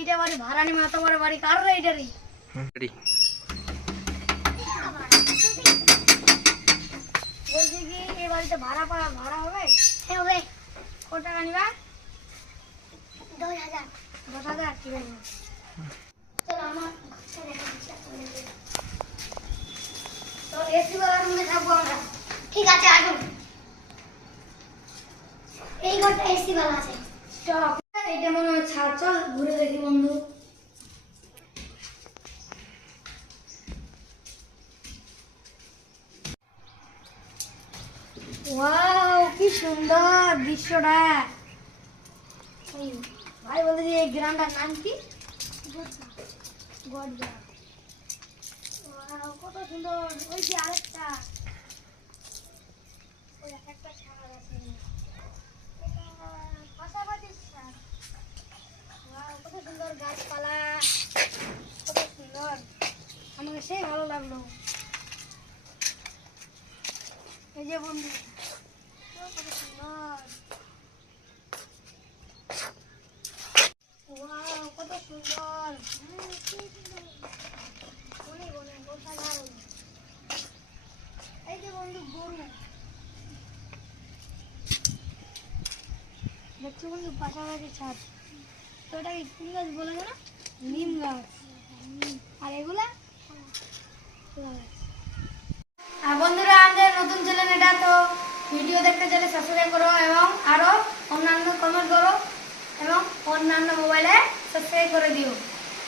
এটা বাড়ি ভাড়া নিয়ে এত বড় বাড়ি কার রে এটা রে? রেডি। বলছি কি এই বাড়িতে ভাড়া হবে? হ্যাঁ হবে। কত টাকা নিবা? 10,000। 10,000 ঠিক আছে। চলো আমার ঘরটা দেখা দিচ্ছি। তো এসি ওয়ালা রুমে থাকবো আমরা। ঠিক আছে আসুন। এই ঘরটা এসি ওয়ালা আছে। স্টপ। এটা মনে হয় ছাদ, চল ঘুরে দেখি বন্ধু। ওয়াও কি সুন্দর দৃশ্যটা। ভাই বলতে যে এই গ্রামটার নাম কি? গড়গ্রাম। ওয়াও কত সুন্দর। ওই যে আরেকটা, ওই একটা ছাদ আছে, এটা পাশাপাশি ছাদ। ওয়াও কত সুন্দর গাছপালা, কত সুন্দর, আমাকে সেই ভালো লাগলো। এই যে বন্ধু কত সুন্দর। ওয়াও কত সুন্দর। অনেক অনেক অসাধারণ। এই যে বন্ধু গরু দেখছো বন্ধু, পাশাপাশি ছাদ। তো এটা কি গাছ বলে না? নিম গাছ। আর এগুলা আর বন্ধুরা, আমাদের নতুন চ্যানেল এটা, তো ভিডিও দেখতে চাইলে সাবস্ক্রাইব করো এবং আরো অন্যান্য কমেন্ট করো এবং অন্যান্য মোবাইলে সাবস্ক্রাইব করে দিও।